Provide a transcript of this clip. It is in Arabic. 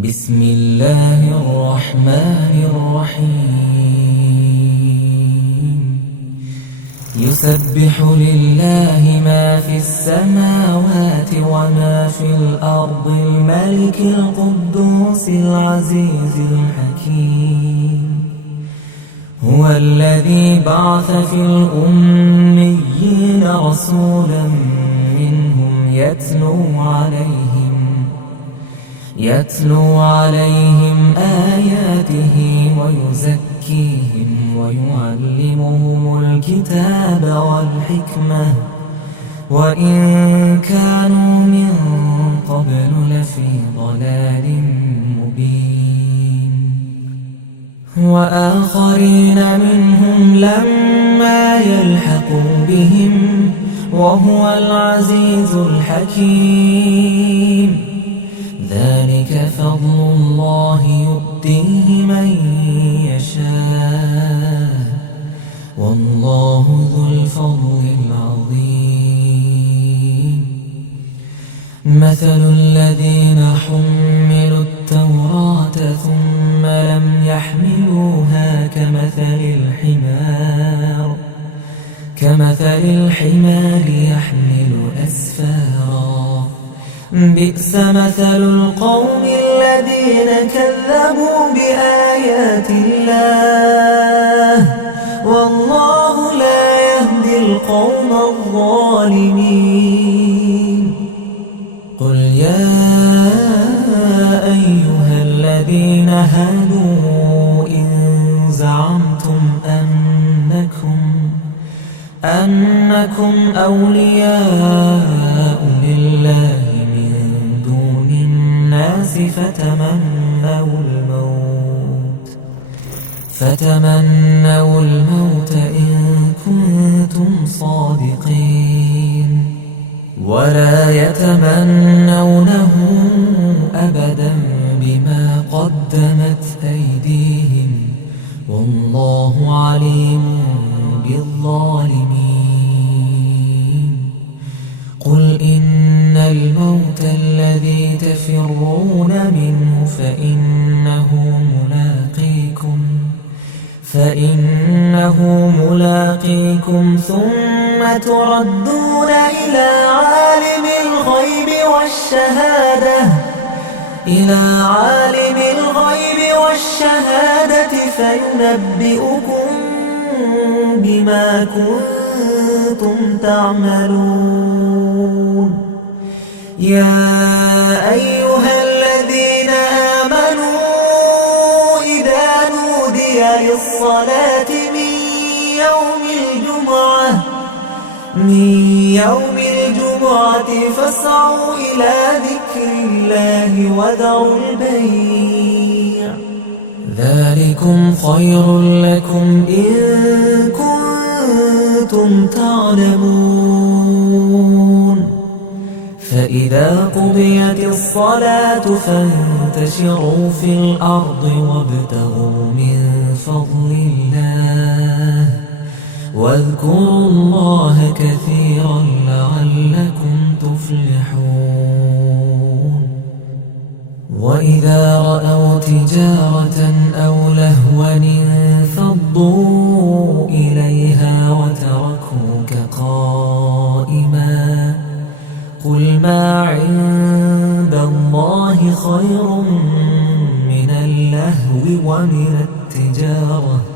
بسم الله الرحمن الرحيم يسبح لله ما في السماوات وما في الأرض الملك القدوس العزيز الحكيم هو الذي بعث في الأميين رسولا منهم يتلو عليهم آياته ويزكيهم ويعلمهم الكتاب والحكمة وإن كانوا من قبل لفي ضلال مبين وآخرين منهم لما يلحقوا بهم وهو العزيز الحكيم ذلك فضل الله يؤتيه من يشاء والله ذو الفضل العظيم مثل الذين حملوا التوراة ثم لم يحملوها كمثل الحمار يحمل أسفارا بئس مثل القوم الذين كذبوا بآيات الله والله لا يهدي القوم الظالمين قل يا أيها الذين هادوا إن زعمتم أنكم أولياء لله من دون الناس فتمنوا الموت إن كنتم صادقين ولا يتمنونه أبدا بما قدمت أيديهم والله عليم بالظالمين قل إن الموت الذي تفرون منه فإنه ملاقيكم ثم تردون إلى عالم الغيب والشهادة فينبئكم بما كنتم تعملون يا أيها الذين آمنوا إذا نودي للصلاة من يوم الجمعة فاسعوا إلى ذكر الله وذروا البيع ذلكم خير لكم إن كنتم تعلمون فإذا قضيت الصلاة فانتشروا في الأرض وابتغوا من فضل الله واذكروا الله كثيرا لعلكم تفلحون وإذا رأوا تجارة أو لهوا انفضوا إليها وتركوك قائما قل ما عند الله خير من اللهو ومن التجارة